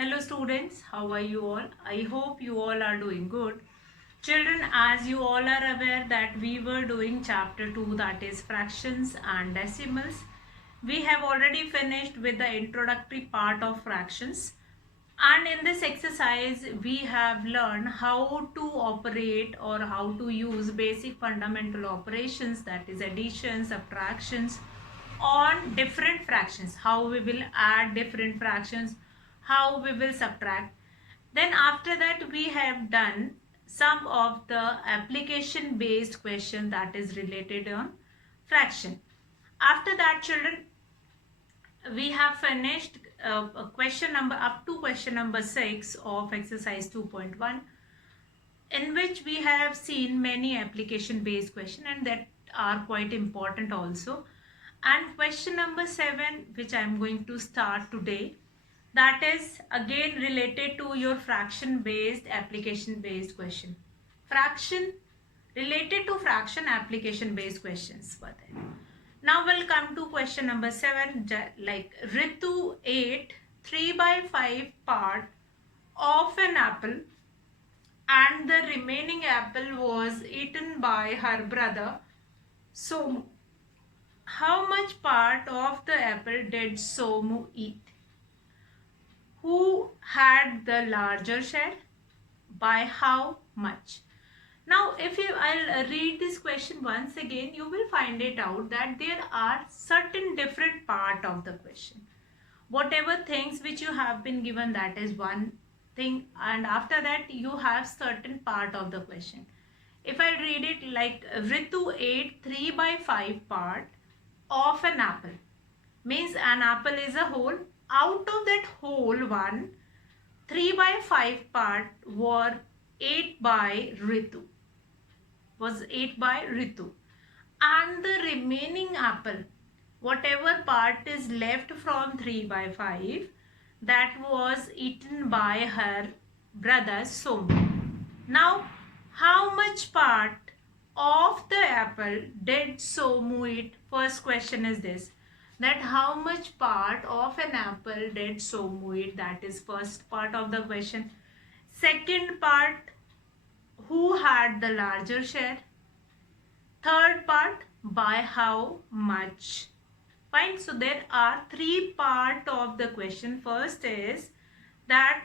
Hello students, how are you all? I hope you all are doing good. Children, as you all are aware that we were doing chapter 2, that is fractions and decimals. We have already finished with the introductory part of fractions. And in this exercise, we have learned how to operate or how to use basic fundamental operations, that is addition, subtractions, on different fractions. How we will add different fractions, how we will subtract. Then after that, we have done some of the application based question that is related on fraction. After that, children, we have finished question number up to question number 6 of exercise 2.1, in which we have seen many application based question and that are quite important also. And question number 7, which I am going to start today, that is again related to your fraction based application based question. Fraction related to fraction application based questions were there. Now we'll come to question number 7, like Ritu ate 3 by 5 part of an apple and the remaining apple was eaten by her brother. So how much part of the apple did Somu eat? Who had the larger share? By how much? Now, if I'll read this question once again, you will find it out that there are certain different part of the question. Whatever things which you have been given, that is one thing, and after that you have certain part of the question. If I read it like Ritu ate 3 by 5 part of an apple, means an apple is a whole. Out of that whole one, 3 by 5 part were ate by Ritu. Was ate by Ritu. And the remaining apple, whatever part is left from 3 by 5, that was eaten by her brother Somu. Now, how much part of the apple did Somu eat? First question is this, that how much part of an apple did Somu eat? That is first part of the question. Second part, who had the larger share? Third part, by how much? Fine. So there are 3 parts of the question. First is that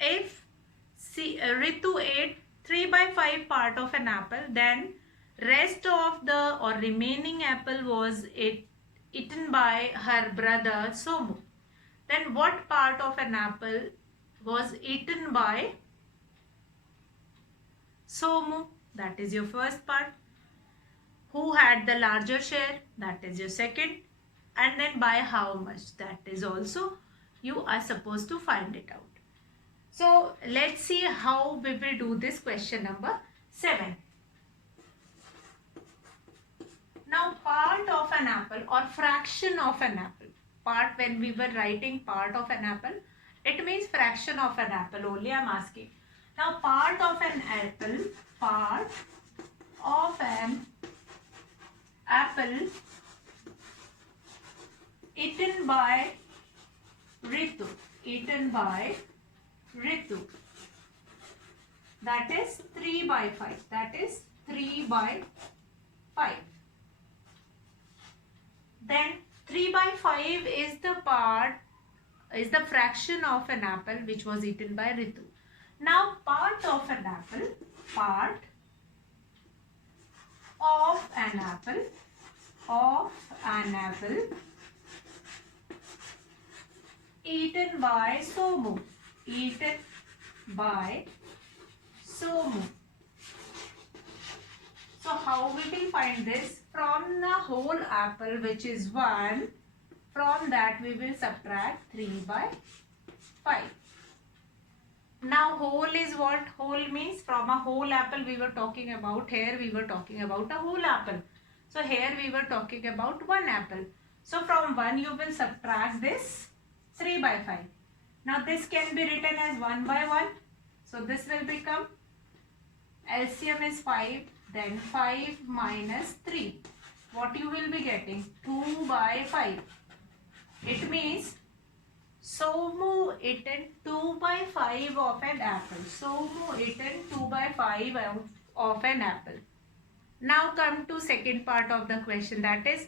if Ritu ate 3 by 5 part of an apple, then rest of the or remaining apple was eaten by her brother Somu. Then what part of an apple was eaten by Somu? That is your first part. Who had the larger share? That is your second. And then by how much? That is also you are supposed to find it out. So let's see how we will do this question number 7. Now part of an apple or fraction of an apple. Part, when we were writing part of an apple, it means fraction of an apple only I am asking. Now part of an apple, part of an apple eaten by Ritu, eaten by Ritu, that is 3 by 5, that is 3 by 5. Then 3 by 5 is the part, is the fraction of an apple which was eaten by Ritu. Now part of an apple, part of an apple, of an apple eaten by Somu, eaten by Somu. So how we will find this? From the whole apple, which is 1, from that we will subtract 3 by 5. Now whole is what? Whole means from a whole apple we were talking about. Here we were talking about a whole apple. So here we were talking about 1 apple. So from 1 you will subtract this 3 by 5. Now this can be written as 1 by 1. So this will become, LCM is 5, then 5 minus 3. What you will be getting? 2 by 5. It means Somu eaten 2 by 5 of an apple. Somu eaten 2 by 5 of an apple. Now come to second part of the question, that is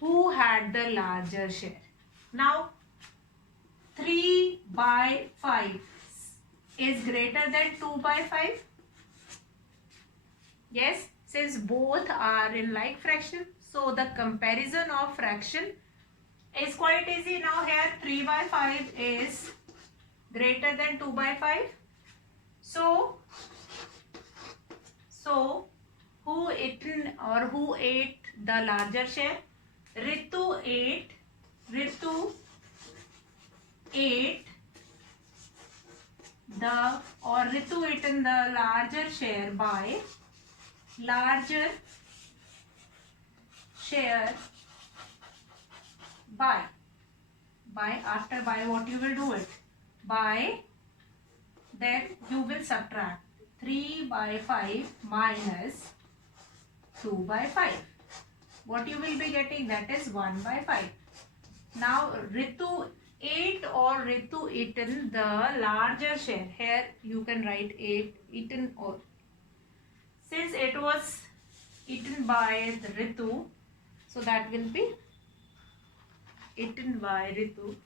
who had the larger share. Now 3 by 5 is greater than 2 by 5. Yes, since both are in like fraction, so the comparison of fraction is quite easy. Now here 3 by 5 is greater than 2 by 5. So who eaten or who ate the larger share? Ritu ate Ritu eaten the larger share by after by what you will do it? By, then you will subtract 3 by 5 minus 2 by 5. What you will be getting? That is 1 by 5. Now Ritu ate or Ritu eaten the larger share. Here you can write ate, eaten, or since it was eaten by the Ritu, so that will be eaten by Ritu.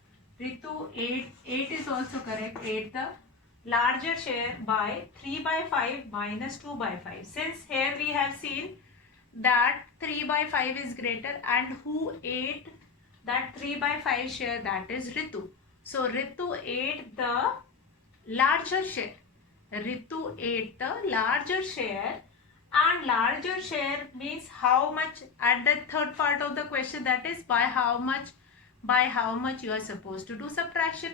Ritu ate is also correct. Ate the larger share by 3 by 5 minus 2 by 5. Since here we have seen that 3 by 5 is greater, and who ate that 3 by 5 share? That is Ritu. So Ritu ate the larger share. Ritu ate the larger share, and larger share means how much at the third part of the question, that is by how much you are supposed to do subtraction.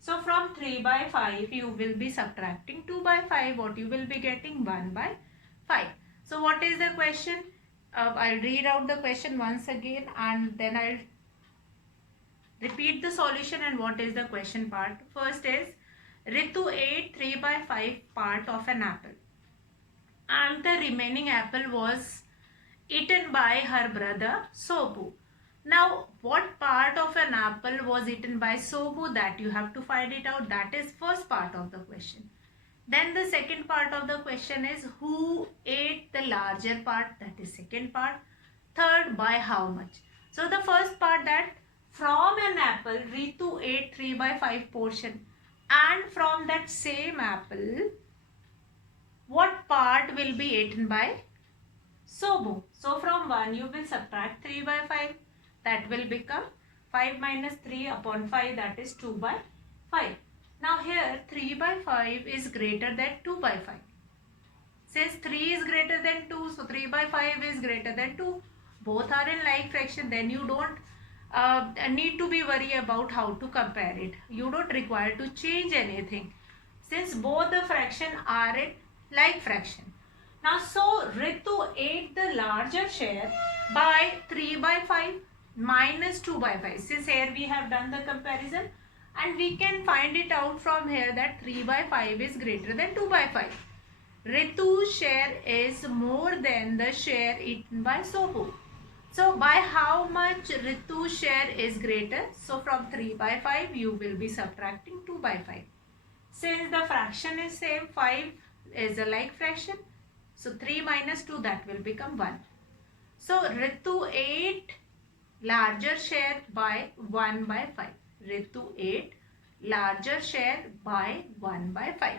So from 3 by 5 you will be subtracting 2 by 5. What you will be getting? 1 by 5. So what is the question? I'll read out the question once again and then I'll repeat the solution and what is the question part. First is Ritu ate 3 by 5 part of an apple and the remaining apple was eaten by her brother Sobu. Now what part of an apple was eaten by Sobu? That you have to find it out. That is first part of the question. Then the second part of the question is who ate the larger part? That is second part. Third, by how much? So the first part, that from an apple Ritu ate 3 by 5 portion, and from that same apple what part will be eaten by Sobu? So from 1 you will subtract 3 by 5. That will become 5 minus 3 upon 5, that is 2 by 5. Now here 3 by 5 is greater than 2 by 5. Since 3 is greater than 2, so 3 by 5 is greater than 2. Both are in like fraction, then you don't need to be worried about how to compare it. You don't require to change anything since both the fraction are in like fraction. Now so Ritu ate the larger share by 3 by 5 minus 2 by 5. Since here we have done the comparison and we can find it out from here that 3 by 5 is greater than 2 by 5. Ritu's share is more than the share eaten by Sobu. So by how much Ritu's share is greater? So from 3 by 5 you will be subtracting 2 by 5. Since the fraction is same, 5 is a like fraction. So 3 minus 2, that will become 1. So Ritu ate larger share by 1 by 5. Ritu ate larger share by 1 by 5.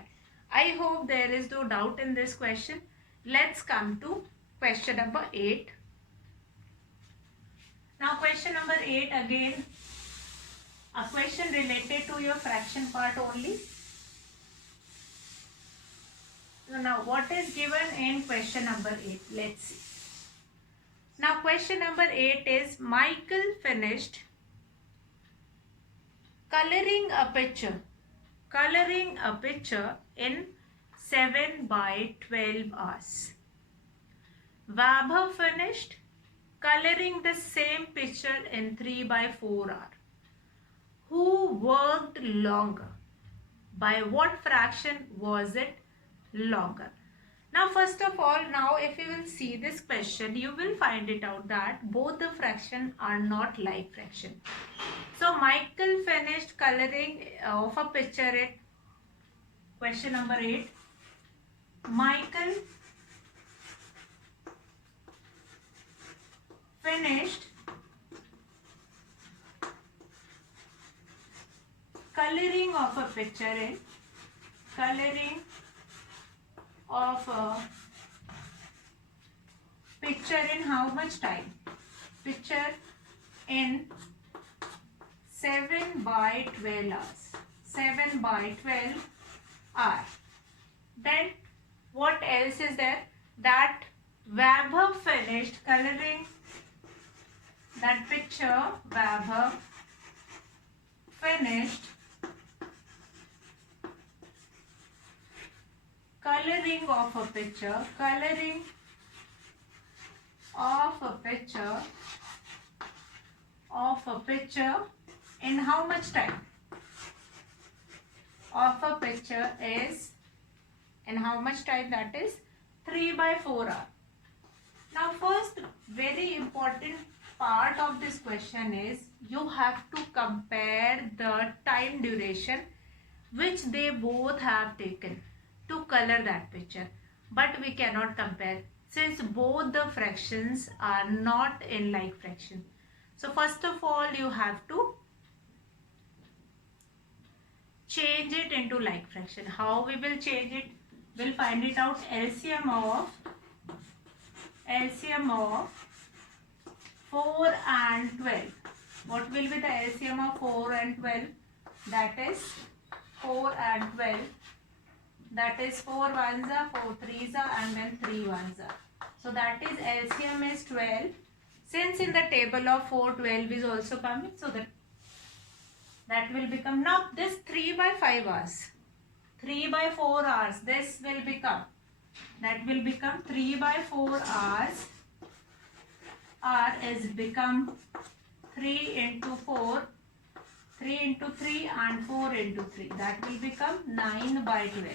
I hope there is no doubt in this question. Let's come to question number 8. Now question number 8, again a question related to your fraction part only. So now what is given in question number 8? Let's see. Now question number 8 is Michael finished coloring a picture in 7 by 12 hours. Vaibhav finished coloring the same picture in 3 by 4 hours. Who worked longer? By what fraction was it longer? Now first of all, now if you will see this question, you will find it out that both the fraction are not like fraction. So Michael finished coloring of a picture in question number 8. Michael finished coloring of a picture in coloring of a picture in how much time? Picture in 7 by 12 hours. 7 by 12 hours. Then what else is there? That Vaibhav finished coloring that picture. Vaibhav finished coloring of a picture. Coloring of a picture. Of a picture in how much time? Of a picture is in how much time? That is 3 by 4 hours. Now first very important part of this question is you have to compare the time duration which they both have taken to color that picture, but we cannot compare since both the fractions are not in like fraction. So first of all you have to change it into like fraction. How we will change it? We'll find it out. LCM of 4 and 12. What will be the LCM of 4 and 12? That is 4 and 12. That is 4 ones are 4 threes are and then 3 ones are. So that is LCM is 12. Since in the table of 4 12 is also coming, so that will become, now this 3 by 5 hours. 3 by 4 hours, this will become, that will become 3 by 4 hours. R is become 3 into 4, 3 into 3 and 4 into 3. That will become 9 by 12.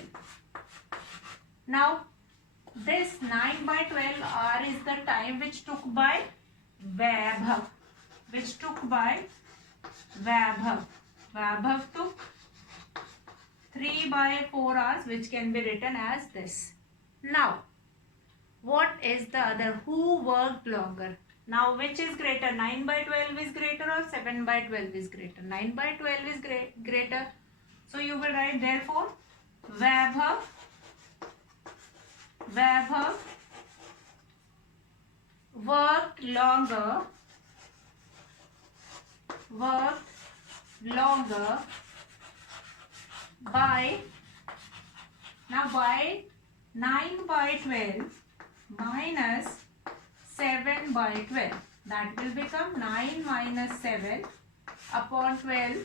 Now this 9 by 12 R is the time which took by Vaibhav. Which took by Vaibhav. Vaibhav took 3 by 4 hours, which can be written as this. Now, what is the other? Who worked longer? Now, which is greater? 9 by 12 is greater or 7 by 12 is greater? 9 by 12 is greater. So, you will write therefore, Vaibhav worked longer by, now by 9 by 12 minus 7 by 12. That will become 9 minus 7 upon 12.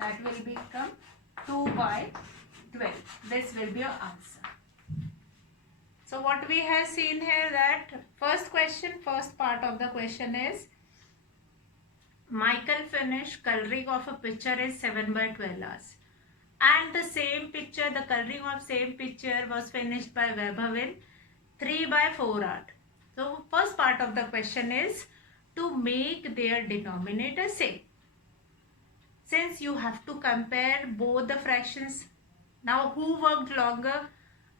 That will become 2 by 12. This will be your answer. So what we have seen here, that first part of the question is Michael finished coloring of a picture in 7 by 12 hours. And the same picture, the coloring of same picture was finished by Vaibhav in 3 by 4 hours. So first part of the question is to make their denominator same. Since you have to compare both the fractions. Now who worked longer?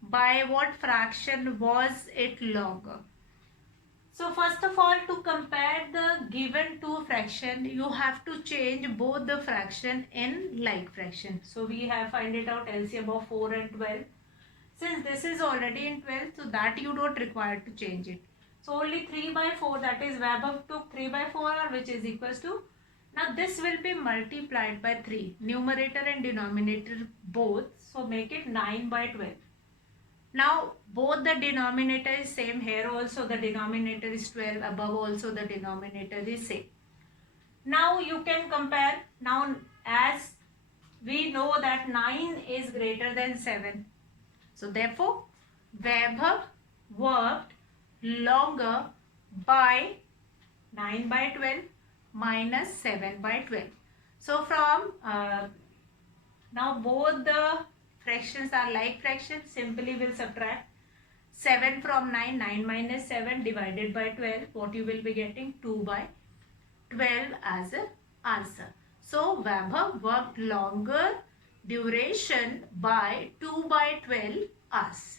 By what fraction was it longer? So first of all, to compare the given two fraction, you have to change both the fraction in like fraction. So we have find it out LCM of 4 and 12. Since this is already in 12, so that you don't require to change it. So only 3 by 4, that is Vaibhav took 3 by 4 which is equals to, now this will be multiplied by 3, numerator and denominator both. So make it 9 by 12. Now both the denominator is same, here also the denominator is 12, above also the denominator is same. Now you can compare, now as we know that 9 is greater than 7. So therefore Vaibhav worked longer by 9 by 12 minus 7 by 12. So from now both the fractions are like fractions, simply will subtract. 7 from 9, 9 minus 7 divided by 12, what you will be getting? 2 by 12 as an answer. So Weber worked longer duration by 2 by 12 hours.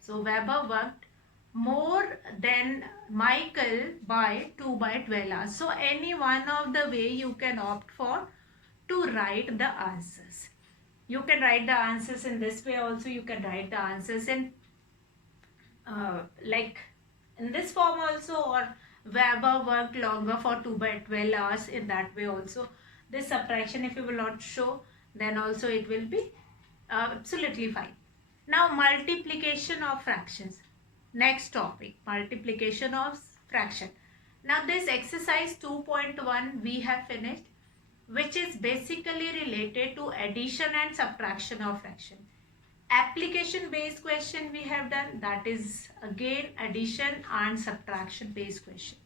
So Weber worked more than Michael by 2 by 12 hours. So any one of the way you can opt for to write the answers. You can write the answers in this way also. You can write the answers in like in this form also, or Weber worked longer for 2 by 12 hours in that way also. This subtraction if you will not show, then also it will be absolutely fine. Now multiplication of fractions. Next topic, multiplication of fraction. Now this exercise 2.1 we have finished, which is basically related to addition and subtraction of fraction. Application based question we have done, that is again addition and subtraction based question.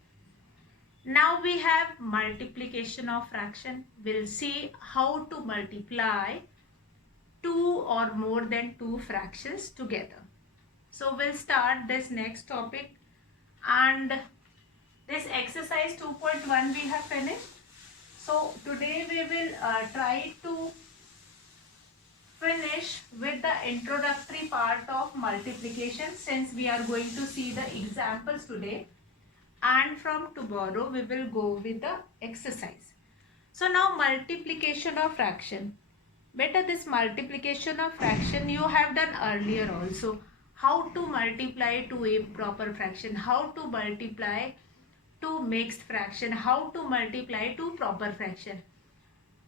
Now we have multiplication of fraction. We'll see how to multiply two or more than two fractions together. So we'll start this next topic, and this exercise 2.1 we have finished. So today we will try to finish with the introductory part of multiplication, since we are going to see the examples today, and from tomorrow we will go with the exercise. So now multiplication of fraction. Better this multiplication of fraction you have done earlier also. How to multiply two improper fraction, how to multiply two mixed fraction, how to multiply two proper fraction.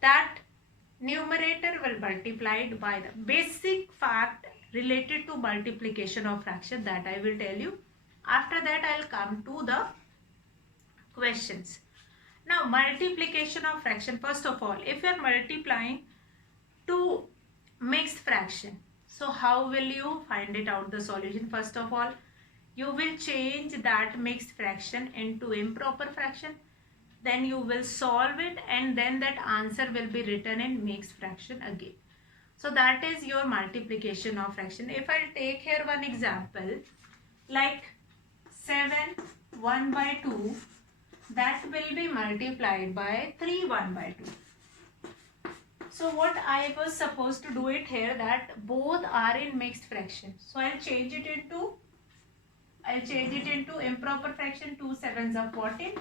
That numerator will multiplied by the basic fact related to multiplication of fraction, that I will tell you. After that I will come to the questions. Now multiplication of fraction, first of all, if you are multiplying two mixed fraction, so how will you find it out the solution? First of all, you will change that mixed fraction into improper fraction, then you will solve it, and then that answer will be written in mixed fraction again. So that is your multiplication of fraction. If I take here one example like 7 1 by 2, that will be multiplied by 3 1 by 2. So what I was supposed to do it here, that both are in mixed fraction. So I'll change it into improper fraction. 2 7s are 14,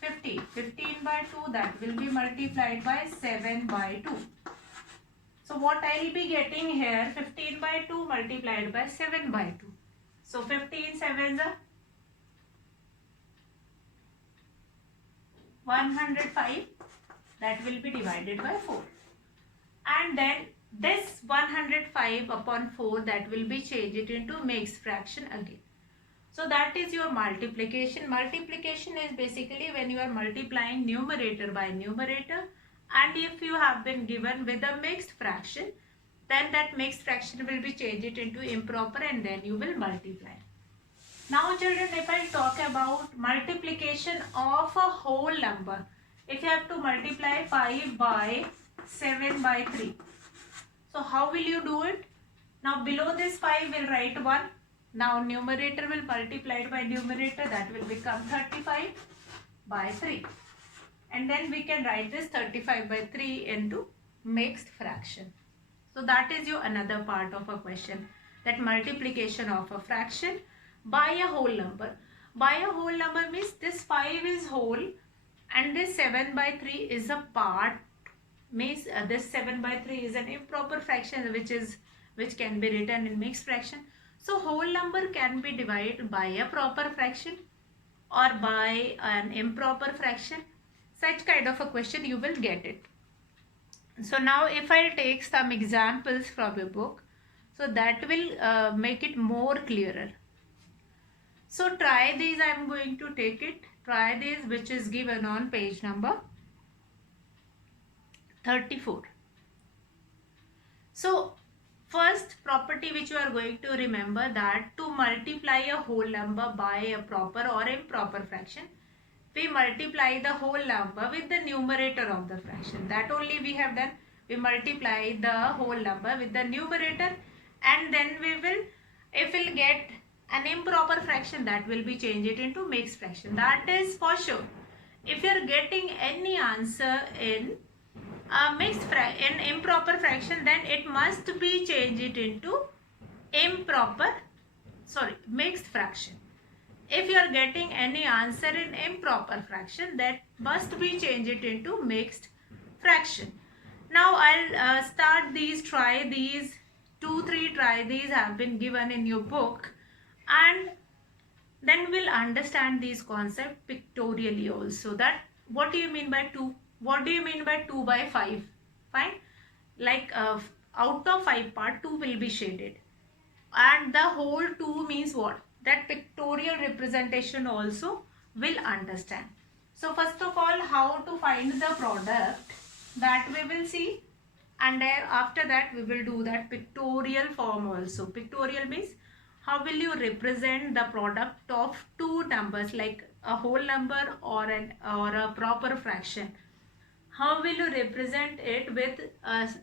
15. 15 by 2, that will be multiplied by 7 by 2. So what I will be getting here, 15 by 2 multiplied by 7 by 2. So 15 7s are 105, that will be divided by 4. And then this 105 upon 4, that will be changed into mixed fraction again. So that is your multiplication. Multiplication is basically when you are multiplying numerator by numerator, and if you have been given with a mixed fraction, then that mixed fraction will be changed into improper, and then you will multiply. Now children, if I talk about multiplication of a whole number, if you have to multiply 5 by 7 by 3, so how will you do it? Now below this 5 will write 1. Now numerator will multiply by numerator, that will become 35 by 3. And then we can write this 35 by 3 into mixed fraction. So that is your another part of a question, that multiplication of a fraction by a whole number. By a whole number means this 5 is whole and this 7 by 3 is a part, means this 7 by 3 is an improper fraction which can be written in mixed fraction. So whole number can be divided by a proper fraction or by an improper fraction. Such kind of a question you will get it. So now if I take some examples from your book, so that will make it more clearer. So try these, I am going to take it. Try this, which is given on page number 34. So first property which you are going to remember, that to multiply a whole number by a proper or improper fraction, we multiply the whole number with the numerator of the fraction. That only we have done. We multiply the whole number with the numerator, and then we will, if we'll get an improper fraction, that will be changed it into mixed fraction. That is for sure. If you are getting any answer in in improper fraction, then it must be changed it into mixed fraction. If you are getting any answer in improper fraction, that must be changed it into mixed fraction. Now I'll try these 2-3 try these have been given in your book, and then we'll understand these concepts pictorially also. That what do you mean by 2? What do you mean by 2 by 5? Fine. Like out of 5 part, 2 will be shaded. And the whole 2 means what? That pictorial representation also will understand. So first of all, how to find the product, that we will see. And then after that we will do that pictorial form also. Pictorial means how will you represent the product of two numbers, like a whole number or a proper fraction. How will you represent it with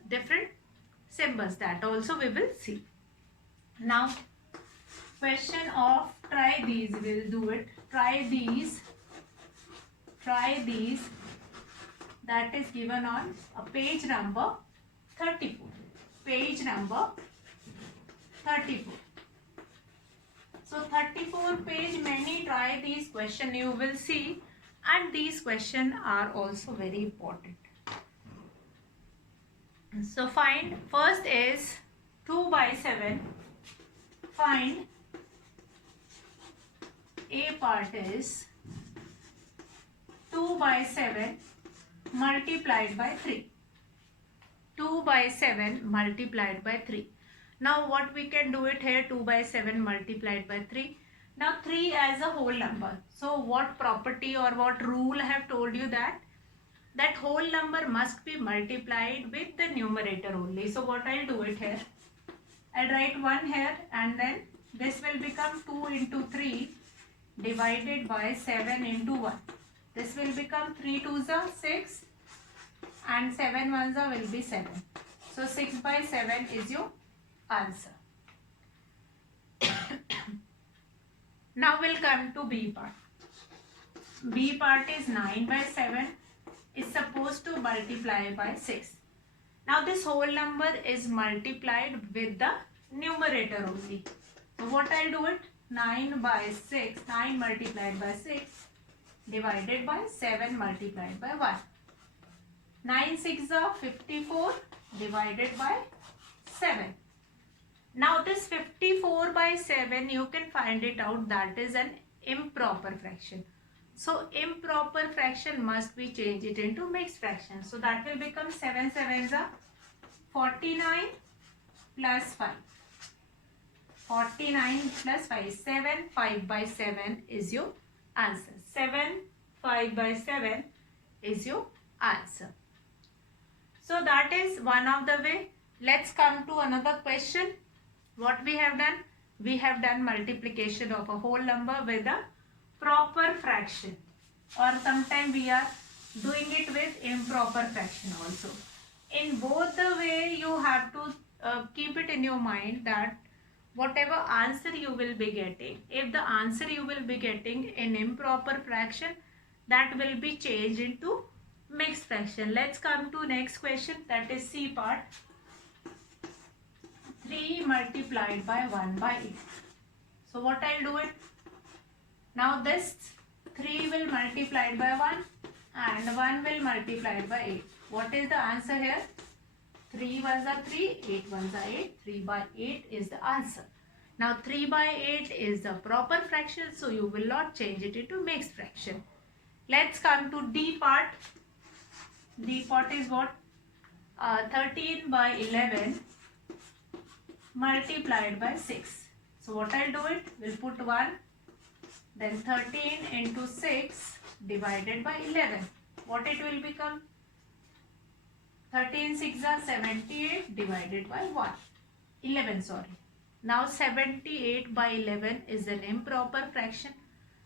different symbols, that also we will see. Now question of try these, we'll do it. Try these, that is given on a page number 34. Page number 34. So 34 page, many try these question you will see, and these questions are also very important. So find, first is 2 by 7. Find A part is 2 by 7 multiplied by 3. 2 by 7 multiplied by 3. Now what we can do it here, 2 by 7 multiplied by 3. Now 3 as a whole number. So what property or what rule I have told you, that whole number must be multiplied with the numerator only. So what I'll do it here, I'll write 1 here, and then this will become 2 into 3 divided by 7 into 1. This will become 3 2s are 6 and 7 1s are will be 7. So 6 by 7 is your answer. Now we'll come to B part. B part is 9 by 7 is supposed to multiply by 6. Now this whole number is multiplied with the numerator only. So what I'll do it, 9 by 6, 9 multiplied by 6 divided by 7 multiplied by 1. 9 6 are 54 divided by 7. Now this 54 by 7, you can find it out, that is an improper fraction. So improper fraction must be changed it into mixed fraction. So that will become 7 7s are 49 plus 5. 49 plus 5, 7 5 by 7 is your answer. 7 5 by 7 is your answer. So that is one of the way. Let's come to another question. What we have done? We have done multiplication of a whole number with a proper fraction, or sometimes we are doing it with improper fraction also. In both the way, you have to keep it in your mind that whatever answer you will be getting, if the answer you will be getting in improper fraction, that will be changed into mixed fraction. Let's come to next question, that is C part. 3 multiplied by 1 by 8. So what I'll do it, now this 3 will multiplied by 1 and 1 will multiplied by 8. What is the answer here? 3 ones are 3, 8 ones are 8, 3 by 8 is the answer. Now 3 by 8 is the proper fraction, so you will not change it into mixed fraction. Let's come to D part. D part is what? 13 by 11 multiplied by 6. So what I'll do it, we'll put 1, then 13 into 6 divided by 11. What it will become? 13 6 are 78 divided by 1. 11, sorry. Now 78 by 11 is an improper fraction.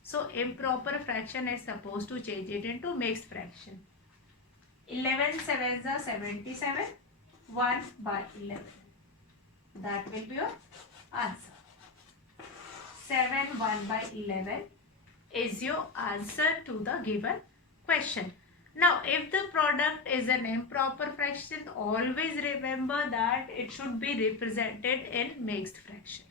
So improper fraction is supposed to change it into mixed fraction. 11 7s are 77, 1 by 11. That will be your answer. 7 1 by 11 is your answer to the given question. Now, if the product is an improper fraction, always remember that it should be represented in mixed fraction.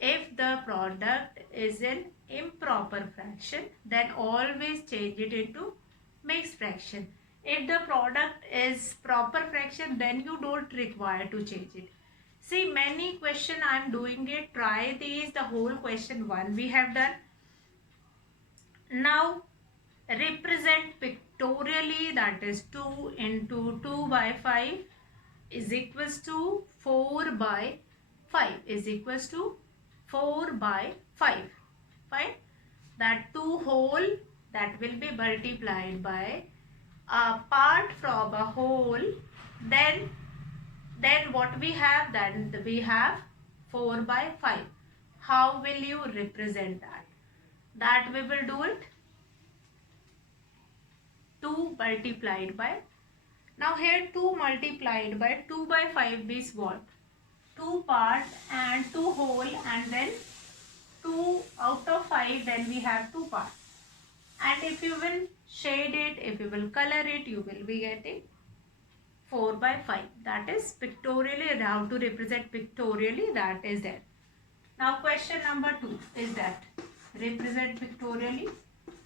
If the product is an improper fraction, then always change it into mixed fraction. If the product is proper fraction, then you don't require to change it. See, many question I am doing it. Try these. The whole question 1 we have done. Now, represent pictorially, that is 2 into 2 by 5 is equals to 4 by 5 is equals to 4 by 5. Fine. That 2 whole, that will be multiplied by a part from a whole. Then what we have? Then we have 4 by 5. How will you represent that? That we will do it 2 multiplied by, now here 2 multiplied by 2 by 5 is what? 2 part and 2 whole, and then 2 out of 5, then we have 2 part. And if you will shade it, if you will color it, you will be getting 4 by 5. That is pictorially, how to represent pictorially, that is there. Now question number 2 is that represent pictorially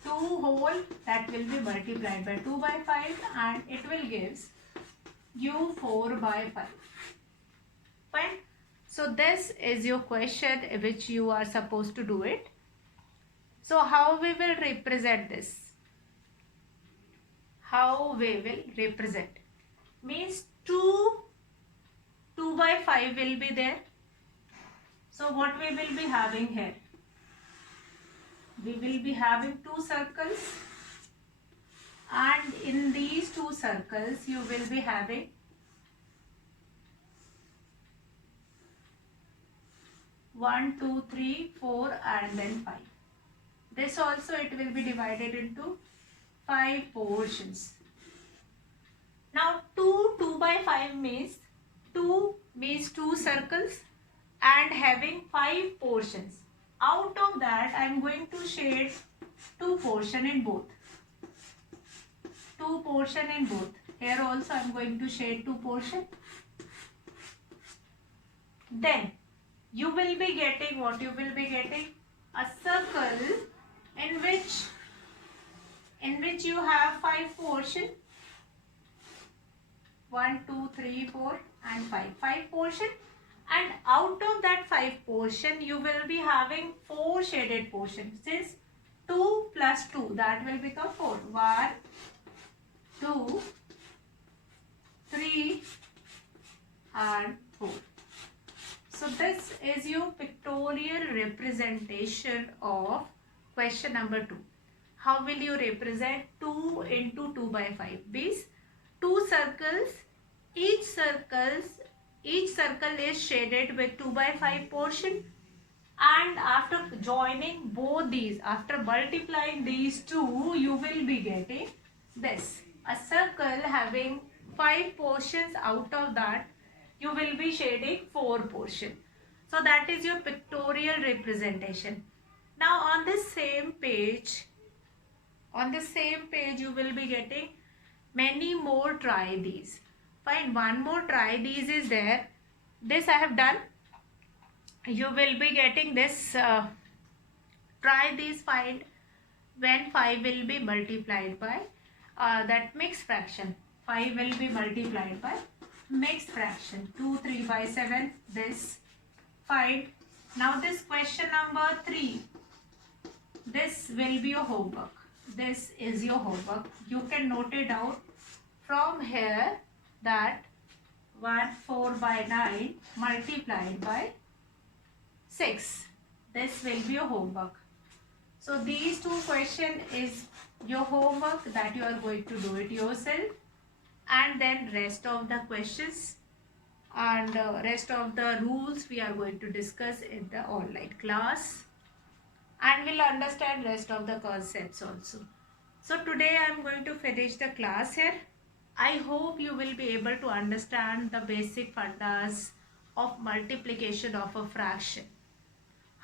2 whole, that will be multiplied by 2 by 5 and it will gives you 4 by 5. Fine. So this is your question which you are supposed to do it. So how we will represent this? How we will represent? Means 2 by 5 will be there. So what we will be having here? We will be having 2 circles, and in these 2 circles you will be having 1 2 3 4 and then 5. This also it will be divided into 5 portions. Now 2 by 5 means 2 circles and having 5 portions. Out of that I am going to shade 2 portion in both. 2 portion in both. Here also I am going to shade 2 portion. Then you will be getting what? You will be getting a circle in which you have 5 portion. 1 2 3 4 and 5 portion, and out of that 5 portion you will be having 4 shaded portions. Since 2 plus 2, that will become 4. 1 2 3 and 4. So this is your pictorial representation of question number 2. How will you represent 2 into 2 by 5? These 2 circles, each circle is shaded with 2 by 5 portion, and after joining both these, after multiplying these two, you will be getting this, a circle having 5 portions. Out of that you will be shading 4 portion. So that is your pictorial representation. Now on the same page you will be getting many more try these. Fine, one more try these is there. This I have done. You will be getting this. Try these, find when 5 will be multiplied by that mixed fraction. 5 will be multiplied by mixed fraction. 2 3 by 7. This find. Now this question number 3. This will be your homework. This is your homework. You can note it out from here that 1/4 by 9 multiplied by 6. This will be your homework. So these two questions is your homework that you are going to do it yourself, and then rest of the questions and rest of the rules we are going to discuss in the online class, and we'll understand rest of the concepts also. So today I am going to finish the class here. I hope you will be able to understand the basic fundas of multiplication of a fraction.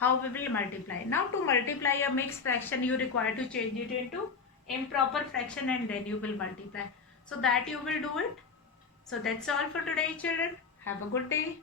how we will multiply. Now to multiply a mixed fraction, you require to change it into improper fraction and then you will multiply. So that you will do it. So that's all for today, children. Have a good day.